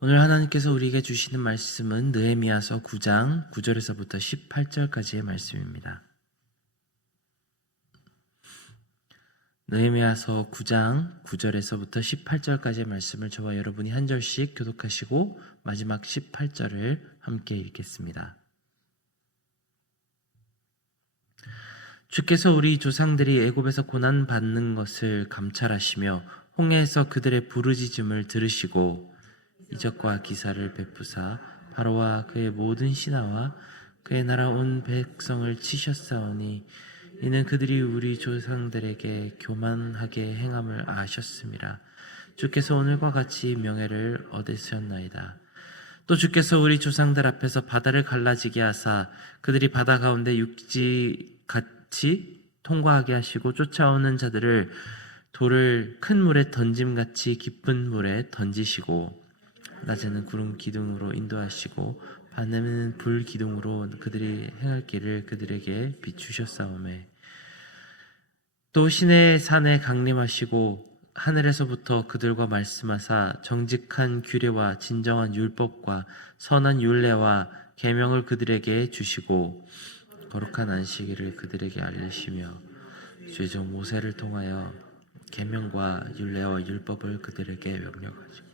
오늘 하나님께서 우리에게 주시는 말씀은 느헤미야서 9장 9절에서부터 18절까지의 말씀입니다. 느헤미야서 9장 9절에서부터 18절까지의 말씀을 저와 여러분이 한 절씩 교독하시고 마지막 18절을 함께 읽겠습니다. 주께서 우리 조상들이 애굽에서 고난 받는 것을 감찰하시며 홍해에서 그들의 부르짖음을 들으시고 이적과 기사를 베푸사 바로와 그의 모든 신하와 그의 나라 온 백성을 치셨사오니 이는 그들이 우리 조상들에게 교만하게 행함을 아셨음이라 주께서 오늘과 같이 명예를 얻으셨나이다. 또 주께서 우리 조상들 앞에서 바다를 갈라지게 하사 그들이 바다 가운데 육지 같이 통과하게 하시고 쫓아오는 자들을 돌을 큰 물에 던짐같이 깊은 물에 던지시고 낮에는 구름 기둥으로 인도하시고 밤에는 불 기둥으로 그들이 행할 길을 그들에게 비추셨사오매. 또 시내 산에 강림하시고 하늘에서부터 그들과 말씀하사 정직한 규례와 진정한 율법과 선한 율례와 계명을 그들에게 주시고 거룩한 안식일을 그들에게 알리시며 죄종 모세를 통하여 계명과 율례와 율법을 그들에게 명령하시고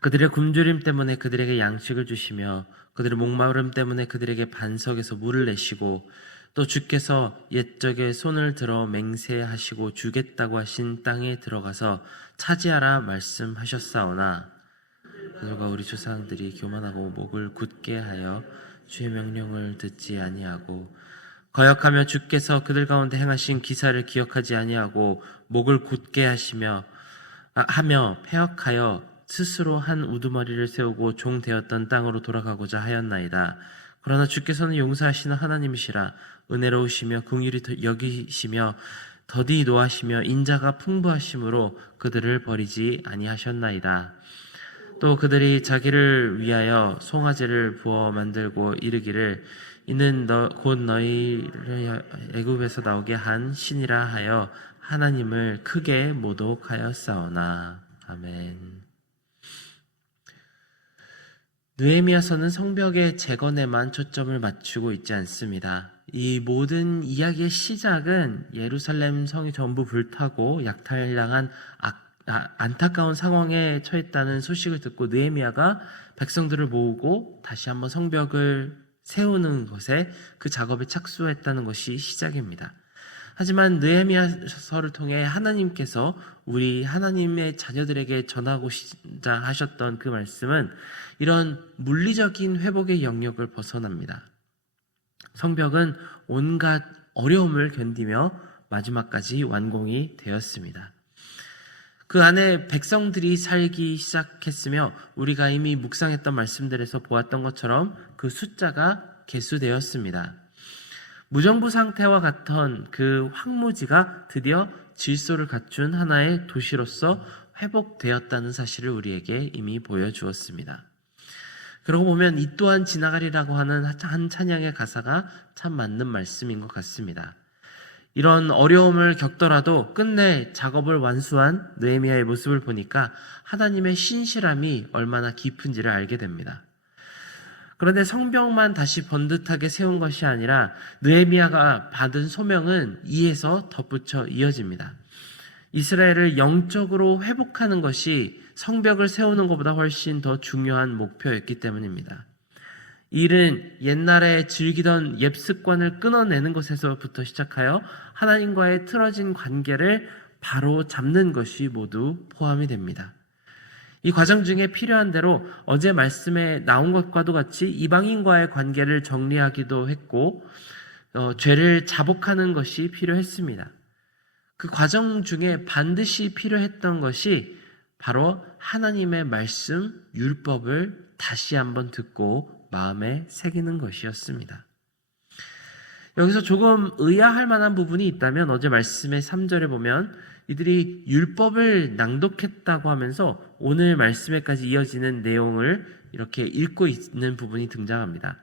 그들의 굶주림 때문에 그들에게 양식을 주시며 그들의 목마름 때문에 그들에게 반석에서 물을 내시고 또 주께서 옛적에 손을 들어 맹세하시고 주겠다고 하신 땅에 들어가서 차지하라 말씀하셨사오나. 그들과 우리 조상들이 교만하고 목을 굳게 하여 주의 명령을 듣지 아니하고 거역하며 주께서 그들 가운데 행하신 기사를 기억하지 아니하고 목을 굳게 하시며 아, 하며 폐역하여 스스로 한 우두머리를 세우고 종 되었던 땅으로 돌아가고자 하였나이다. 그러나 주께서는 용서하시는 하나님이시라 은혜로우시며 긍휼히 여기시며 더디 노하시며 인자가 풍부하심으로 그들을 버리지 아니하셨나이다. 또 그들이 자기를 위하여 송아지를 부어 만들고 이르기를 이는 너, 곧 너희를 애굽에서 나오게 한 신이라 하여 하나님을 크게 모독하였사오나 아멘. 느헤미야서는 성벽의 재건에만 초점을 맞추고 있지 않습니다. 이 모든 이야기의 시작은 예루살렘 성이 전부 불타고 약탈당한 악 아, 안타까운 상황에 처했다는 소식을 듣고 느헤미야가 백성들을 모으고 다시 한번 성벽을 세우는 것에 그 작업에 착수했다는 것이 시작입니다. 하지만 느헤미야서를 통해 하나님께서 우리 하나님의 자녀들에게 전하고자 하셨던 그 말씀은 이런 물리적인 회복의 영역을 벗어납니다. 성벽은 온갖 어려움을 견디며 마지막까지 완공이 되었습니다. 그 안에 백성들이 살기 시작했으며 우리가 이미 묵상했던 말씀들에서 보았던 것처럼 그 숫자가 개수되었습니다. 무정부 상태와 같던 그 황무지가 드디어 질서를 갖춘 하나의 도시로서 회복되었다는 사실을 우리에게 이미 보여주었습니다. 그러고 보면 이 또한 지나가리라고 하는 한 찬양의 가사가 참 맞는 말씀인 것 같습니다. 이런 어려움을 겪더라도 끝내 작업을 완수한 느헤미야의 모습을 보니까 하나님의 신실함이 얼마나 깊은지를 알게 됩니다. 그런데 성벽만 다시 번듯하게 세운 것이 아니라 느헤미야가 받은 소명은 이에서 덧붙여 이어집니다. 이스라엘을 영적으로 회복하는 것이 성벽을 세우는 것보다 훨씬 더 중요한 목표였기 때문입니다. 일은 옛날에 즐기던 옛 습관을 끊어내는 것에서부터 시작하여 하나님과의 틀어진 관계를 바로 잡는 것이 모두 포함이 됩니다. 이 과정 중에 필요한 대로 어제 말씀에 나온 것과도 같이 이방인과의 관계를 정리하기도 했고, 어, 죄를 자복하는 것이 필요했습니다. 그 과정 중에 반드시 필요했던 것이 바로 하나님의 말씀, 율법을 다시 한번 듣고 마음에 새기는 것이었습니다. 여기서 조금 의아할 만한 부분이 있다면 어제 말씀의 3절에 보면 이들이 율법을 낭독했다고 하면서 오늘 말씀에까지 이어지는 내용을 이렇게 읽고 있는 부분이 등장합니다.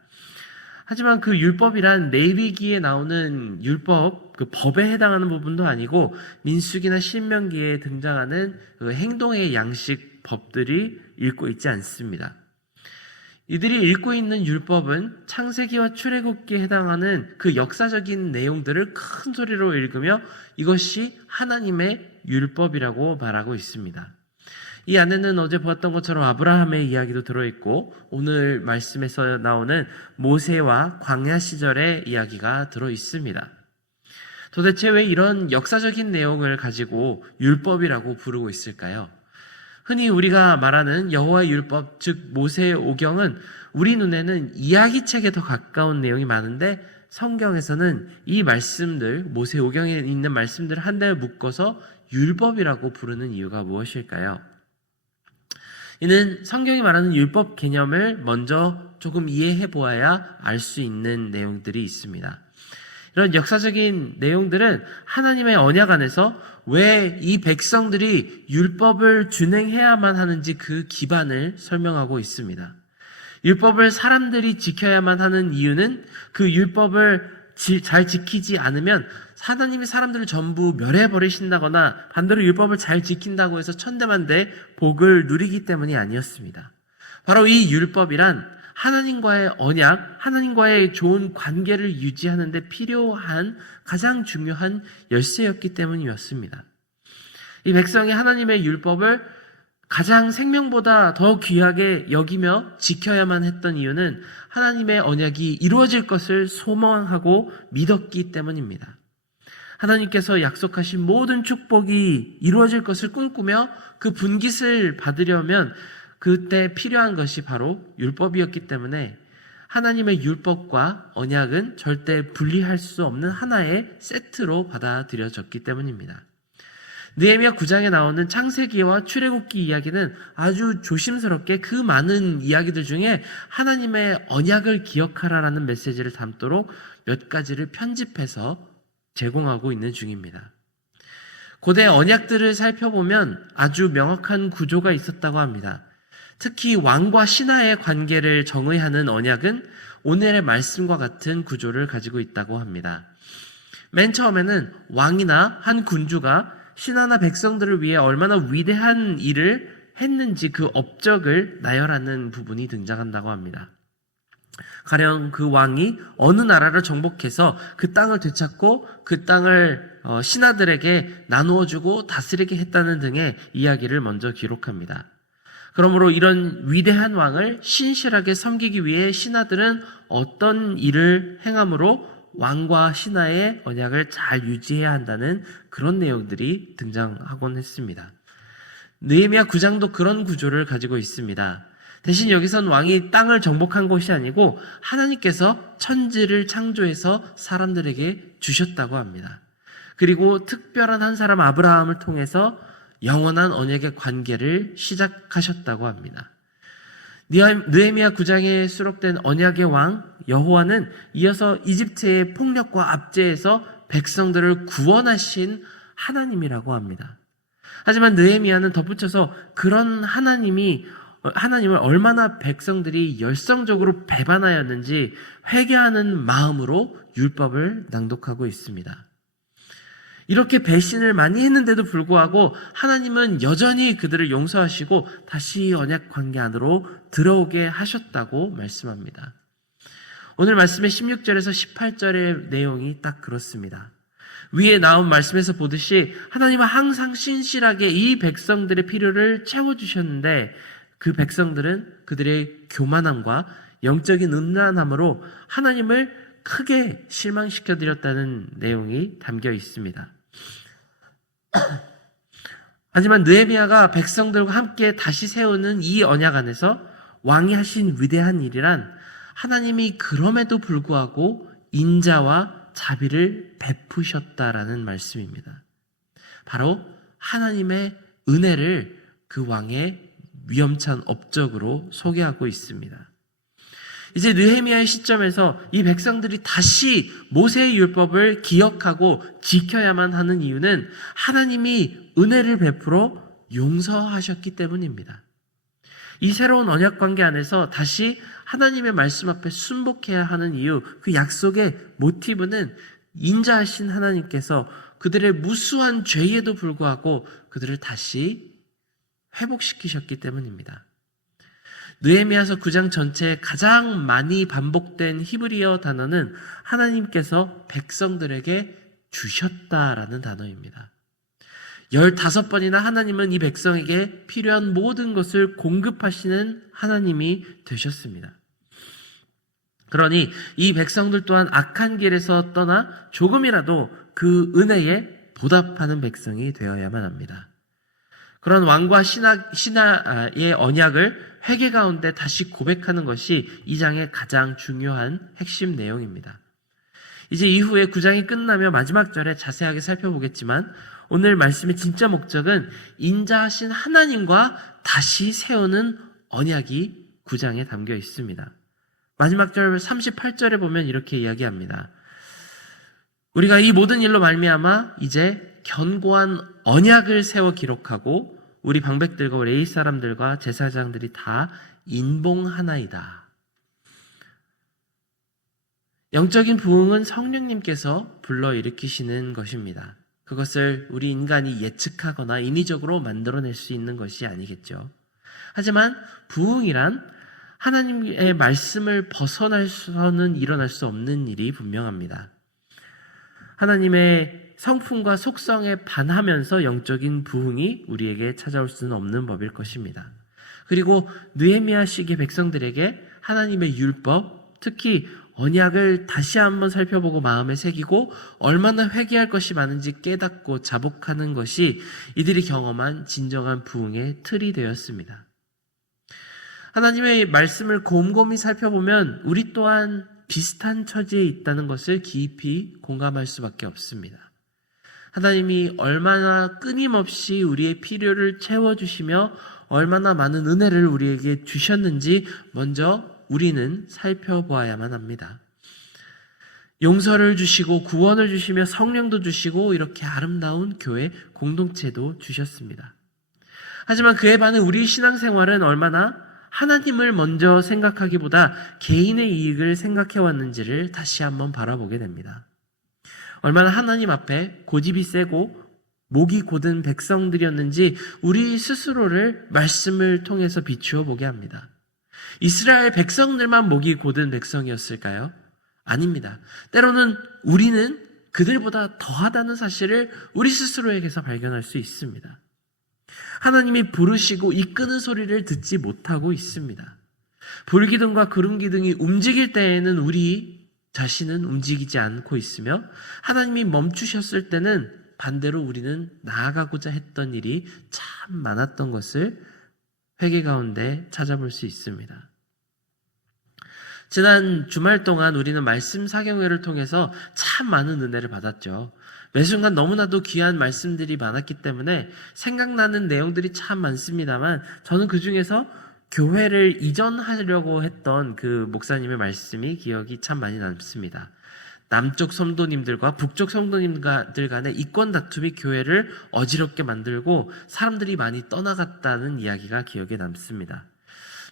하지만 그 율법이란 레위기에 나오는 율법, 그 법에 해당하는 부분도 아니고 민수기나 신명기에 등장하는 그 행동의 양식 법들이 읽고 있지 않습니다. 이들이 읽고 있는 율법은 창세기와 출애굽기에 해당하는 그 역사적인 내용들을 큰 소리로 읽으며 이것이 하나님의 율법이라고 말하고 있습니다. 이 안에는 어제 보았던 것처럼 아브라함의 이야기도 들어있고 오늘 말씀에서 나오는 모세와 광야 시절의 이야기가 들어있습니다. 도대체 왜 이런 역사적인 내용을 가지고 율법이라고 부르고 있을까요? 흔히 우리가 말하는 여호와의 율법, 즉 모세의 오경은 우리 눈에는 이야기책에 더 가까운 내용이 많은데 성경에서는 이 말씀들, 모세 오경에 있는 말씀들을 한데 묶어서 율법이라고 부르는 이유가 무엇일까요? 이는 성경이 말하는 율법 개념을 먼저 조금 이해해 보아야 알 수 있는 내용들이 있습니다. 이런 역사적인 내용들은 하나님의 언약 안에서 왜 이 백성들이 율법을 준행해야만 하는지 그 기반을 설명하고 있습니다. 율법을 사람들이 지켜야만 하는 이유는 그 율법을 지- 잘 지키지 않으면 하나님이 사람들을 전부 멸해버리신다거나 반대로 율법을 잘 지킨다고 해서 천대만대 복을 누리기 때문이 아니었습니다. 바로 이 율법이란 하나님과의 언약, 하나님과의 좋은 관계를 유지하는 데 필요한 가장 중요한 열쇠였기 때문이었습니다. 이 백성이 하나님의 율법을 가장 생명보다 더 귀하게 여기며 지켜야만 했던 이유는 하나님의 언약이 이루어질 것을 소망하고 믿었기 때문입니다. 하나님께서 약속하신 모든 축복이 이루어질 것을 꿈꾸며 그 분깃을 받으려면 그때 필요한 것이 바로 율법이었기 때문에 하나님의 율법과 언약은 절대 분리할 수 없는 하나의 세트로 받아들여졌기 때문입니다. 느헤미야 9장에 나오는 창세기와 출애굽기 이야기는 아주 조심스럽게 그 많은 이야기들 중에 하나님의 언약을 기억하라라는 메시지를 담도록 몇 가지를 편집해서 제공하고 있는 중입니다. 고대 언약들을 살펴보면 아주 명확한 구조가 있었다고 합니다. 특히 왕과 신하의 관계를 정의하는 언약은 오늘의 말씀과 같은 구조를 가지고 있다고 합니다. 맨 처음에는 왕이나 한 군주가 신하나 백성들을 위해 얼마나 위대한 일을 했는지 그 업적을 나열하는 부분이 등장한다고 합니다. 가령 그 왕이 어느 나라를 정복해서 그 땅을 되찾고 그 땅을 어, 신하들에게 나누어 주고 다스리게 했다는 등의 이야기를 먼저 기록합니다. 그러므로 이런 위대한 왕을 신실하게 섬기기 위해 신하들은 어떤 일을 행함으로 왕과 신하의 언약을 잘 유지해야 한다는 그런 내용들이 등장하곤 했습니다. 느헤미야 9장도 그런 구조를 가지고 있습니다. 대신 여기선 왕이 땅을 정복한 것이 아니고 하나님께서 천지를 창조해서 사람들에게 주셨다고 합니다. 그리고 특별한 한 사람 아브라함을 통해서 영원한 언약의 관계를 시작하셨다고 합니다. 느헤미야 9장에 수록된 언약의 왕 여호와는 이어서 이집트의 폭력과 압제에서 백성들을 구원하신 하나님이라고 합니다. 하지만 느헤미야는 덧붙여서 그런 하나님이 하나님을 얼마나 백성들이 열성적으로 배반하였는지 회개하는 마음으로 율법을 낭독하고 있습니다. 이렇게 배신을 많이 했는데도 불구하고 하나님은 여전히 그들을 용서하시고 다시 언약 관계 안으로 들어오게 하셨다고 말씀합니다. 오늘 말씀의 16절에서 18절의 내용이 딱 그렇습니다. 위에 나온 말씀에서 보듯이 하나님은 항상 신실하게 이 백성들의 필요를 채워주셨는데 그 백성들은 그들의 교만함과 영적인 음란함으로 하나님을 크게 실망시켜 드렸다는 내용이 담겨 있습니다. 하지만 느헤미야가 백성들과 함께 다시 세우는 이 언약 안에서 왕이 하신 위대한 일이란 하나님이 그럼에도 불구하고 인자와 자비를 베푸셨다라는 말씀입니다. 바로 하나님의 은혜를 그 왕의 위험찬 업적으로 소개하고 있습니다. 이제 느헤미야의 시점에서 이 백성들이 다시 모세의 율법을 기억하고 지켜야만 하는 이유는 하나님이 은혜를 베풀어 용서하셨기 때문입니다. 이 새로운 언약 관계 안에서 다시 하나님의 말씀 앞에 순복해야 하는 이유, 그 약속의 모티브는 인자하신 하나님께서 그들의 무수한 죄에도 불구하고 그들을 다시 회복시키셨기 때문입니다. 느헤미야서 9장 전체에 가장 많이 반복된 히브리어 단어는 하나님께서 백성들에게 주셨다라는 단어입니다. 15번이나 하나님은 이 백성에게 필요한 모든 것을 공급하시는 하나님이 되셨습니다. 그러니 이 백성들 또한 악한 길에서 떠나 조금이라도 그 은혜에 보답하는 백성이 되어야만 합니다. 그런 왕과 신하, 신하의 언약을 회개 가운데 다시 고백하는 것이 이 장의 가장 중요한 핵심 내용입니다. 이제 이후에 9장이 끝나며 마지막 절에 자세하게 살펴보겠지만 오늘 말씀의 진짜 목적은 인자하신 하나님과 다시 세우는 언약이 9장에 담겨 있습니다. 마지막 절 38절에 보면 이렇게 이야기합니다. 우리가 이 모든 일로 말미암아 이제 견고한 언약을 세워 기록하고 우리 방백들과 에이 사람들과 제사장들이 다 인봉하나이다. 영적인 부흥은 성령님께서 불러 일으키시는 것입니다. 그것을 우리 인간이 예측하거나 인위적으로 만들어낼 수 있는 것이 아니겠죠. 하지만 부흥이란 하나님의 말씀을 벗어나서는 일어날 수 없는 일이 분명합니다. 하나님의 성품과 속성에 반하면서 영적인 부흥이 우리에게 찾아올 수는 없는 법일 것입니다. 그리고 느헤미야 시기 백성들에게 하나님의 율법, 특히 언약을 다시 한번 살펴보고 마음에 새기고 얼마나 회개할 것이 많은지 깨닫고 자복하는 것이 이들이 경험한 진정한 부흥의 틀이 되었습니다. 하나님의 말씀을 곰곰이 살펴보면 우리 또한 비슷한 처지에 있다는 것을 깊이 공감할 수밖에 없습니다. 하나님이 얼마나 끊임없이 우리의 필요를 채워주시며 얼마나 많은 은혜를 우리에게 주셨는지 먼저 우리는 살펴보아야만 합니다. 용서를 주시고 구원을 주시며 성령도 주시고 이렇게 아름다운 교회 공동체도 주셨습니다. 하지만 그에 반해 우리 신앙생활은 얼마나 하나님을 먼저 생각하기보다 개인의 이익을 생각해 왔는지를 다시 한번 바라보게 됩니다. 얼마나 하나님 앞에 고집이 세고 목이 곧은 백성들이었는지 우리 스스로를 말씀을 통해서 비추어 보게 합니다. 이스라엘 백성들만 목이 곧은 백성이었을까요? 아닙니다. 때로는 우리는 그들보다 더하다는 사실을 우리 스스로에게서 발견할 수 있습니다. 하나님이 부르시고 이끄는 소리를 듣지 못하고 있습니다. 불기둥과 구름기둥이 움직일 때에는 우리 자신은 움직이지 않고 있으며 하나님이 멈추셨을 때는 반대로 우리는 나아가고자 했던 일이 참 많았던 것을 회개 가운데 찾아볼 수 있습니다. 지난 주말 동안 우리는 말씀 사경회를 통해서 참 많은 은혜를 받았죠. 매 순간 너무나도 귀한 말씀들이 많았기 때문에 생각나는 내용들이 참 많습니다만 저는 그 중에서 교회를 이전하려고 했던 그 목사님의 말씀이 기억이 참 많이 남습니다. 남쪽 성도님들과 북쪽 성도님들 간의 이권 다툼이 교회를 어지럽게 만들고 사람들이 많이 떠나갔다는 이야기가 기억에 남습니다.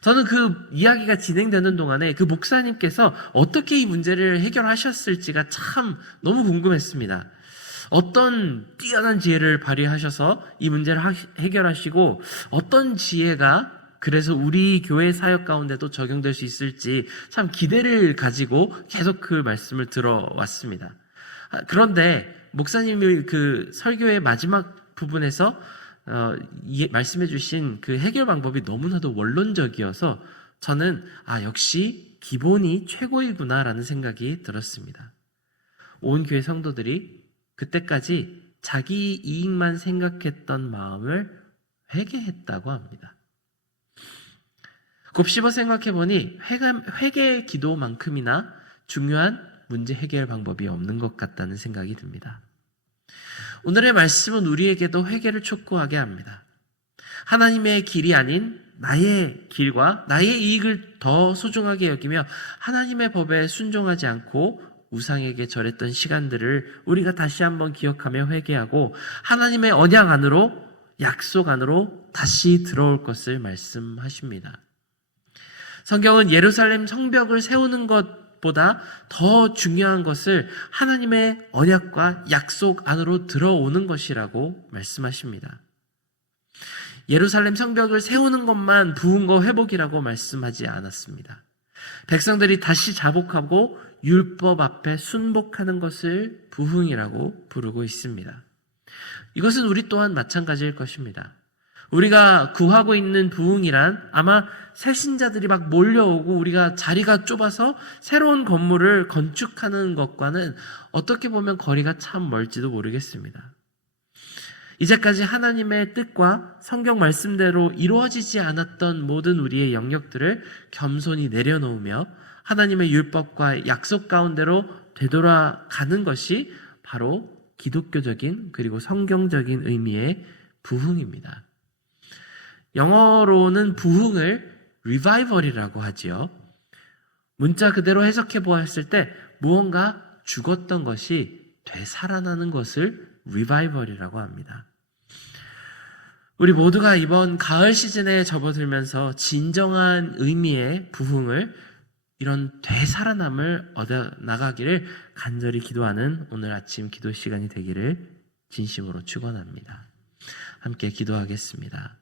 저는 그 이야기가 진행되는 동안에 그 목사님께서 어떻게 이 문제를 해결하셨을지가 참 너무 궁금했습니다. 어떤 뛰어난 지혜를 발휘하셔서 이 문제를 해결하시고 어떤 지혜가 그래서 우리 교회 사역 가운데도 적용될 수 있을지 참 기대를 가지고 계속 그 말씀을 들어왔습니다. 아, 그런데 목사님이 그 설교의 마지막 부분에서 어, 말씀해 주신 그 해결 방법이 너무나도 원론적이어서 저는 아, 역시 기본이 최고이구나라는 생각이 들었습니다. 온 교회 성도들이 그때까지 자기 이익만 생각했던 마음을 회개했다고 합니다. 곱씹어 생각해 보니 회개 기도만큼이나 중요한 문제 해결 방법이 없는 것 같다는 생각이 듭니다. 오늘의 말씀은 우리에게도 회개를 촉구하게 합니다. 하나님의 길이 아닌 나의 길과 나의 이익을 더 소중하게 여기며 하나님의 법에 순종하지 않고 우상에게 절했던 시간들을 우리가 다시 한번 기억하며 회개하고 하나님의 언약 안으로 약속 안으로 다시 들어올 것을 말씀하십니다. 성경은 예루살렘 성벽을 세우는 것보다 더 중요한 것을 하나님의 언약과 약속 안으로 들어오는 것이라고 말씀하십니다. 예루살렘 성벽을 세우는 것만 부흥과 회복이라고 말씀하지 않았습니다. 백성들이 다시 자복하고 율법 앞에 순복하는 것을 부흥이라고 부르고 있습니다. 이것은 우리 또한 마찬가지일 것입니다. 우리가 구하고 있는 부흥이란 아마 새신자들이 막 몰려오고 우리가 자리가 좁아서 새로운 건물을 건축하는 것과는 어떻게 보면 거리가 참 멀지도 모르겠습니다. 이제까지 하나님의 뜻과 성경 말씀대로 이루어지지 않았던 모든 우리의 영역들을 겸손히 내려놓으며 하나님의 율법과 약속 가운데로 되돌아가는 것이 바로 기독교적인 그리고 성경적인 의미의 부흥입니다. 영어로는 부흥을 리바이벌이라고 하지요. 문자 그대로 해석해 보았을 때 무언가 죽었던 것이 되살아나는 것을 리바이벌이라고 합니다. 우리 모두가 이번 가을 시즌에 접어들면서 진정한 의미의 부흥을 이런 되살아남을 얻어 나가기를 간절히 기도하는 오늘 아침 기도 시간이 되기를 진심으로 축원합니다. 함께 기도하겠습니다.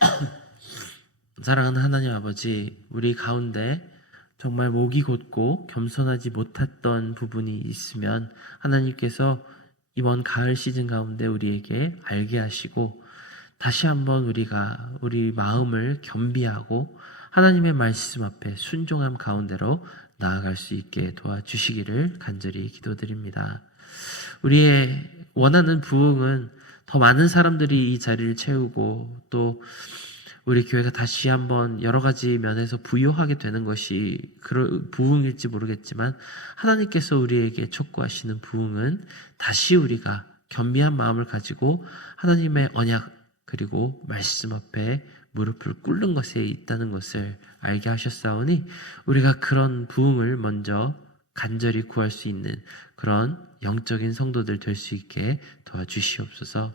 사랑하는 하나님 아버지, 우리 가운데 정말 목이 곧고 겸손하지 못했던 부분이 있으면 하나님께서 이번 가을 시즌 가운데 우리에게 알게 하시고 다시 한번 우리가 우리 마음을 겸비하고 하나님의 말씀 앞에 순종함 가운데로 나아갈 수 있게 도와주시기를 간절히 기도드립니다. 우리의 원하는 부흥은 더 많은 사람들이 이 자리를 채우고 또 우리 교회가 다시 한번 여러 가지 면에서 부유하게 되는 것이 부흥일지 모르겠지만 하나님께서 우리에게 촉구하시는 부흥은 다시 우리가 겸비한 마음을 가지고 하나님의 언약 그리고 말씀 앞에 무릎을 꿇는 것에 있다는 것을 알게 하셨사오니 우리가 그런 부흥을 먼저 간절히 구할 수 있는 그런 영적인 성도들 될 수 있게 도와주시옵소서.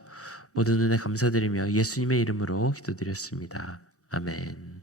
모든 은혜 감사드리며 예수님의 이름으로 기도드렸습니다. 아멘.